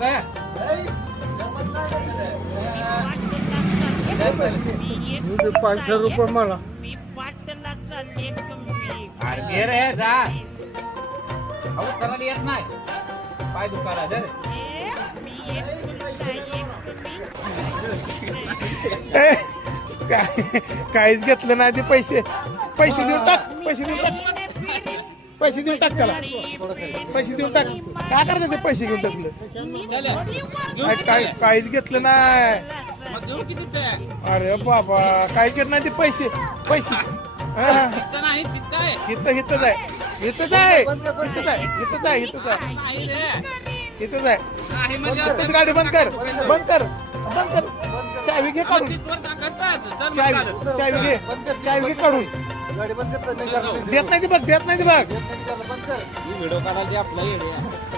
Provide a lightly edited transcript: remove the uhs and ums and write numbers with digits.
काय ₹500 मला अरे घे रे जा अहो करायला येत नाही पाय दुखायला जर काहीच घेतलं नाही ते पैसे पैसे देऊन टाक पैसे देऊन टाक पैसे देऊन टाक त्याला पैसे देऊन टाक काय करायचं ते पैसे घेऊन टाकलं काहीच घेतलं नाही अरे बाबा काय घेत नाही ते पैसे पैसे इथं इथंच आहे इथंच आहे इथंच आहे इथंच आहे इथंच आहे इथंच आहे इथंच गाडी बंद कर बंद कर बंद कर चावी घे काढून चावी घे चावी घे काढून देत नाही ते बघ देत नाही ते बघ व्हिडिओ काढायची आपला